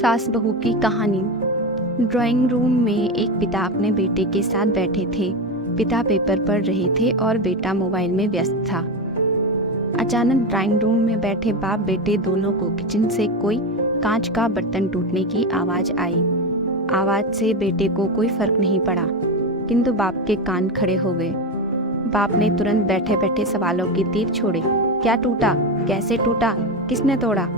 सास बहू की कहानी। ड्राइंग रूम में एक पिता अपने बेटे के साथ बैठे थे। पिता पेपर पढ़ रहे थे और बेटा मोबाइल में व्यस्त था। अचानक ड्राइंग रूम में बैठे बाप बेटे दोनों को किचन से कोई कांच का बर्तन टूटने की आवाज़ आई। आवाज़ से बेटे को कोई फर्क नहीं पड़ा, किंतु बाप के कान खड़े हो गए। बाप ने तुरंत बैठे बैठे सवालों के तीर छोड़े। क्या टूटा? कैसे टूटा? किसने तोड़ा?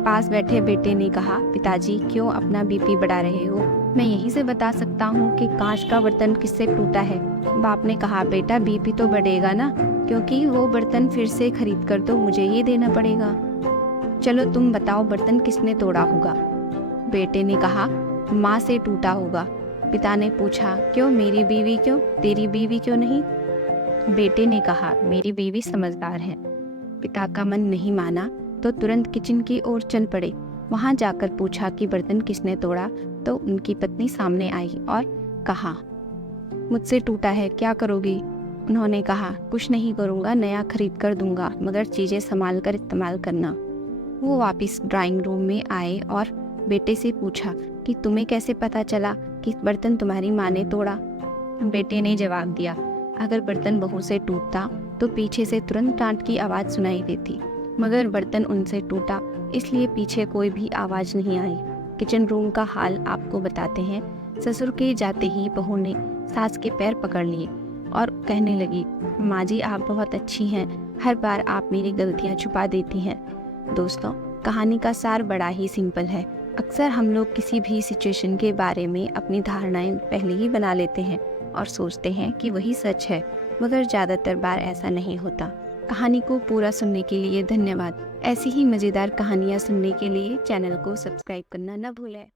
पास बैठे बेटे ने कहा, पिताजी क्यों अपना बीपी बढ़ा रहे हो? मैं यहीं से बता सकता हूँ कि कांच का बर्तन किससे टूटा है। बाप ने कहा, बेटा बीपी तो बढ़ेगा ना, क्योंकि वो बर्तन फिर से खरीद कर तो मुझे ये देना पड़ेगा। चलो तुम बताओ, बर्तन किसने तोड़ा होगा? बेटे ने कहा, माँ से टूटा होगा। पिता ने पूछा, क्यों? मेरी बीवी क्यों? तेरी बीवी क्यों नहीं? बेटे ने कहा, मेरी बीवी समझदार है। पिता का मन नहीं माना तो तुरंत किचन की ओर चल पड़े। वहां जाकर पूछा कि बर्तन किसने तोड़ा, तो उनकी पत्नी सामने आई और कहा, मुझसे टूटा है, क्या करोगी? उन्होंने कहा, कुछ नहीं करूँगा, नया खरीद कर दूंगा, मगर चीज़ें संभाल कर इस्तेमाल करना। वो वापस ड्राइंग रूम में आए और बेटे से पूछा कि तुम्हें कैसे पता चला कि बर्तन तुम्हारी माँ ने तोड़ा? बेटे ने जवाब दिया, अगर बर्तन बहू से टूटता तो पीछे से तुरंत डांट की आवाज़ सुनाई देती, मगर बर्तन उनसे टूटा, इसलिए पीछे कोई भी आवाज़ नहीं आई। किचन रूम का हाल आपको बताते हैं। ससुर के जाते ही बहू ने सास के पैर पकड़ लिए और कहने लगी, माँ जी आप बहुत अच्छी हैं, हर बार आप मेरी गलतियाँ छुपा देती हैं। दोस्तों, कहानी का सार बड़ा ही सिंपल है। अक्सर हम लोग किसी भी सिचुएशन के बारे में अपनी धारणाएं पहले ही बना लेते हैं और सोचते हैं कि वही सच है, मगर ज़्यादातर बार ऐसा नहीं होता। कहानी को पूरा सुनने के लिए धन्यवाद। ऐसी ही मज़ेदार कहानियाँ सुनने के लिए चैनल को सब्सक्राइब करना न भूलें।